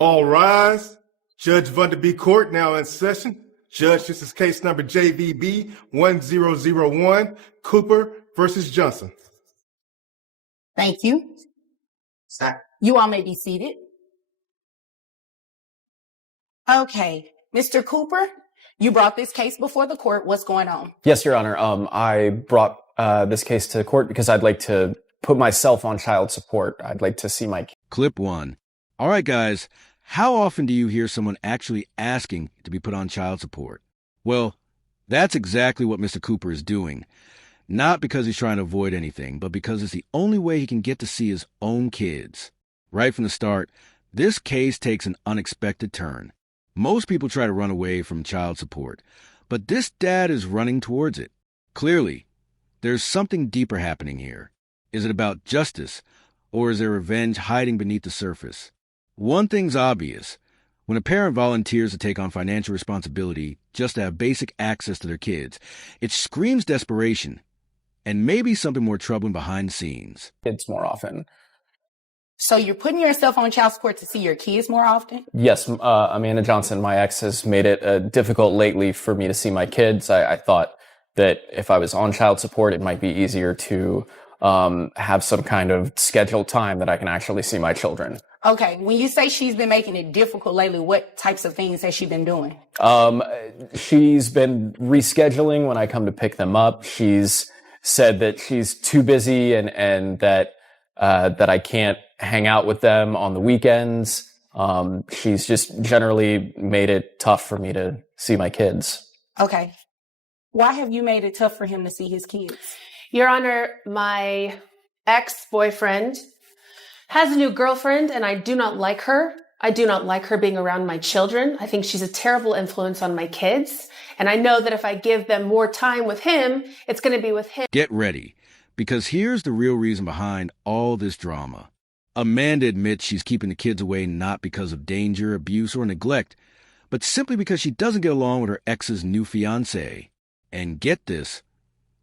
All rise. Judge Vanderbeek Court now in session. Judge, this is case number JVB 1001, Cooper versus Johnson. Thank you. You all may be seated. Okay, Mr. Cooper, you brought this case before the court. What's going on? Yes, Your Honor. I brought this case to court because I'd like to put myself on child support. I'd like to see my kid. Clip 1. All right, guys. How often do you hear someone actually asking to be put on child support? Well, that's exactly what Mr. Cooper is doing. Not because he's trying to avoid anything, but because it's the only way he can get to see his own kids. Right from the start, this case takes an unexpected turn. Most people try to run away from child support, but this dad is running towards it. Clearly, there's something deeper happening here. Is it about justice, or is there revenge hiding beneath the surface? One thing's obvious. When a parent volunteers to take on financial responsibility just to have basic access to their kids, it screams desperation, and maybe something more troubling behind the scenes. Kids more often. So you're putting yourself on child support to see your kids more often? Yes, Amanda Johnson, my ex, has made it difficult lately for me to see my kids. I thought that if I was on child support, it might be easier to have some kind of scheduled time that I can actually see my children. Okay, when you say she's been making it difficult lately, what types of things has she been doing? She's been rescheduling when I come to pick them up. She's said that she's too busy and that I can't hang out with them on the weekends. She's just generally made it tough for me to see my kids. Okay. Why have you made it tough for him to see his kids? Your Honor, my ex-boyfriend has a new girlfriend, and I do not like her. I do not like her being around my children. I think she's a terrible influence on my kids. And I know that if I give them more time with him, it's going to be with him. Get ready, because here's the real reason behind all this drama. Amanda admits she's keeping the kids away not because of danger, abuse, or neglect, but simply because she doesn't get along with her ex's new fiancé. And get this,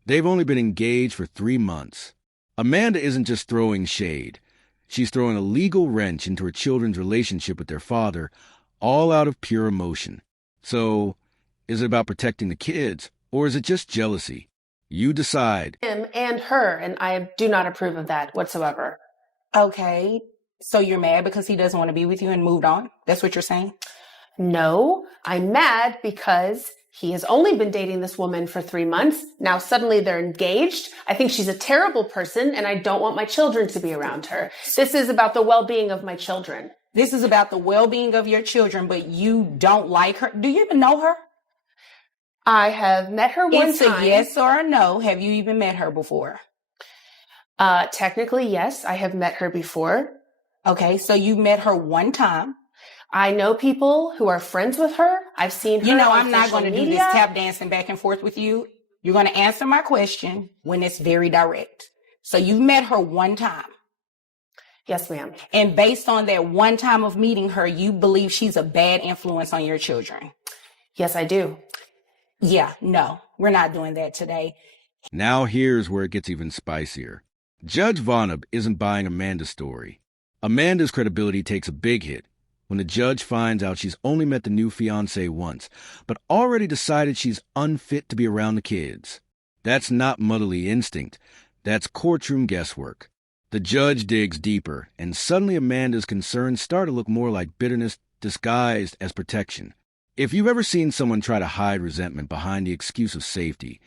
they've only been engaged for 3 months. Amanda isn't just throwing shade. She's throwing a legal wrench into her children's relationship with their father, all out of pure emotion. So, is it about protecting the kids, or is it just jealousy? You decide. Him and her, and I do not approve of that whatsoever. Okay, so you're mad because he doesn't want to be with you and moved on? That's what you're saying? No, I'm mad because he has only been dating this woman for 3 months. Now suddenly they're engaged. I think she's a terrible person, and I don't want my children to be around her. This is about the well-being of my children. This is about the well-being of your children, but you don't like her. Do you even know her? I have met her one time. It's a yes or a no. Have you even met her before? Technically, yes, I have met her before. Okay, so you met her one time. I know people who are friends with her. I've seen her. You know, on I'm not social going to do media. this tap dancing back and forth with you. You're going to answer my question when it's very direct. So you met her one time. Yes, ma'am. And based on that one time of meeting her, you believe she's a bad influence on your children? Yes, I do. Yeah, no, we're not doing that today. Now here's where it gets even spicier. Judge Vonab isn't buying Amanda's story. Amanda's credibility takes a big hit when the judge finds out she's only met the new fiancé once, but already decided she's unfit to be around the kids. That's not motherly instinct. That's courtroom guesswork. The judge digs deeper, and suddenly Amanda's concerns start to look more like bitterness disguised as protection. If you've ever seen someone try to hide resentment behind the excuse of safety,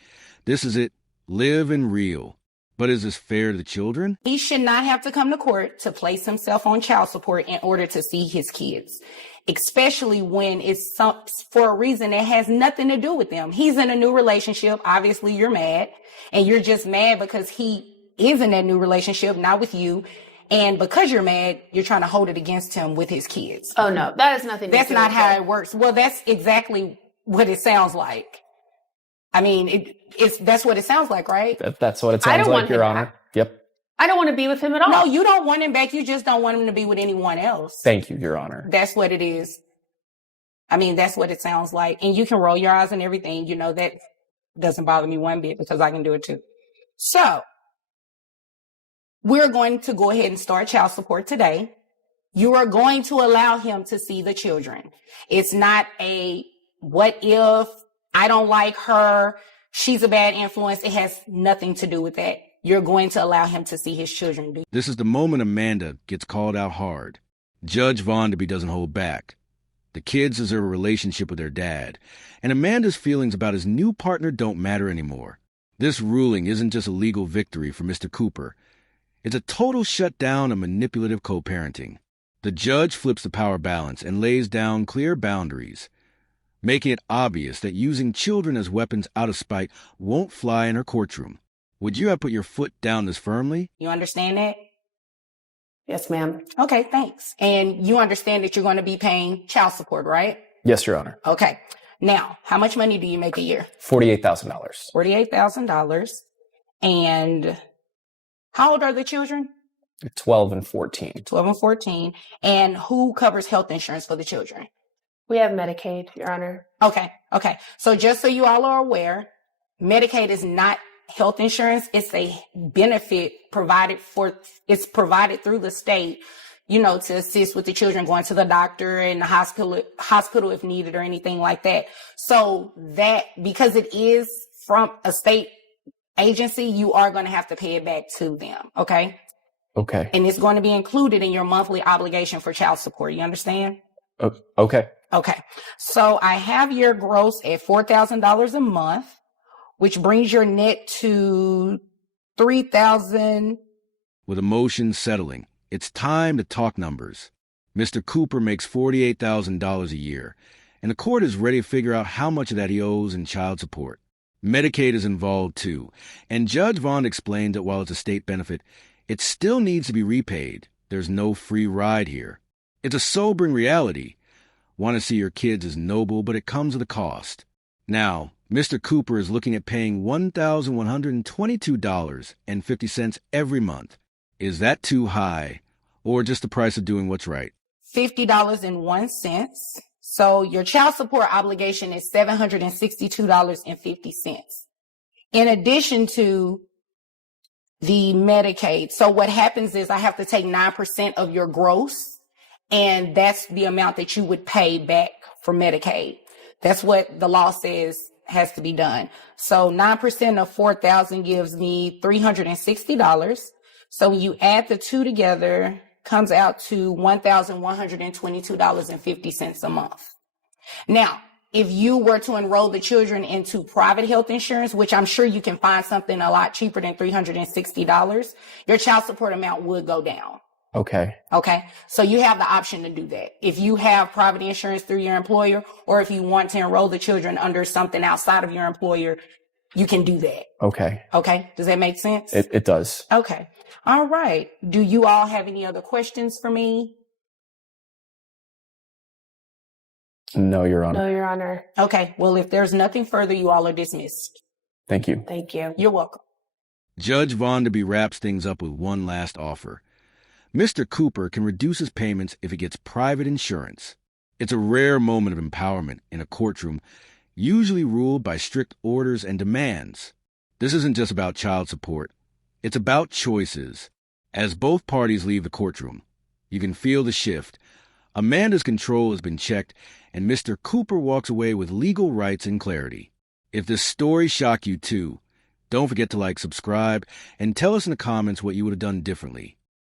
this is it, live and real. But is this fair to the children? He should not have to come to court to place himself on child support in order to see his kids, especially when it's for a reason that has nothing to do with them. He's in a new relationship. Obviously, you're mad, and you're just mad because he is in that new relationship, not with you. And because you're mad, you're trying to hold it against him with his kids. Oh, no, that has nothing to do with it. That's not how it works. Well, that's exactly what it sounds like. I mean, that's what it sounds like, right? That's what it sounds like, Your Honor. Yep. I don't want to be with him at all. No, you don't want him back. You just don't want him to be with anyone else. Thank you, Your Honor. That's what it is. I mean, that's what it sounds like. And you can roll your eyes and everything. You know, that doesn't bother me one bit because I can do it too. So we're going to go ahead and start child support today. You are going to allow him to see the children. It's not a what if, I don't like her, she's a bad influence. It has nothing to do with that. You're going to allow him to see his children. This is the moment Amanda gets called out hard. Judge Vonderby doesn't hold back. The kids deserve a relationship with their dad, and Amanda's feelings about his new partner don't matter anymore. This ruling isn't just a legal victory for Mr. Cooper. It's a total shutdown of manipulative co-parenting. The judge flips the power balance and lays down clear boundaries, making it obvious that using children as weapons out of spite won't fly in her courtroom. Would you have put your foot down this firmly? You understand that? Yes, ma'am. Okay, thanks. And you understand that you're going to be paying child support, right? Yes, Your Honor. Okay. Now, how much money do you make a year? $48,000. $48,000. And how old are the children? 12 and 14. 12 and 14. And who covers health insurance for the children? We have Medicaid, Your Honor. Okay. So just so you all are aware, Medicaid is not health insurance. It's a benefit provided through the state, to assist with the children going to the doctor and the hospital if needed or anything like that. So that, because it is from a state agency, you are going to have to pay it back to them. Okay. Okay. And it's going to be included in your monthly obligation for child support. You understand? Okay. Okay. So I have your gross at $4,000 a month, which brings your net to $3,000. With emotions settling, it's time to talk numbers. Mr. Cooper makes $48,000 a year, and the court is ready to figure out how much of that he owes in child support. Medicaid is involved too, and Judge Vaughn explained that while it's a state benefit, it still needs to be repaid. There's no free ride here. It's a sobering reality. Want to see your kids is noble, but it comes with a cost. Now, Mr. Cooper is looking at paying $1,122.50 every month. Is that too high, or just the price of doing what's right? $50.01. So your child support obligation is $762.50. In addition to the Medicaid. So what happens is I have to take 9% of your gross, and that's the amount that you would pay back for Medicaid. That's what the law says has to be done. So 9% of $4,000 gives me $360. So when you add the two together, comes out to $1,122.50 a month. Now, if you were to enroll the children into private health insurance, which I'm sure you can find something a lot cheaper than $360, your child support amount would go down. Okay. So you have the option to do that. If you have private insurance through your employer, or if you want to enroll the children under something outside of your employer, you can do that. Okay. Does that make sense? It does. Okay. All right. Do you all have any other questions for me? No, Your Honor. No, Your Honor. Okay. Well, if there's nothing further, you all are dismissed. Thank you. Thank you. You're welcome. Judge Vonderby wraps things up with one last offer. Mr. Cooper can reduce his payments if he gets private insurance. It's a rare moment of empowerment in a courtroom, usually ruled by strict orders and demands. This isn't just about child support. It's about choices. As both parties leave the courtroom, you can feel the shift. Amanda's control has been checked, and Mr. Cooper walks away with legal rights and clarity. If this story shocked you too, don't forget to subscribe, and tell us in the comments what you would have done differently.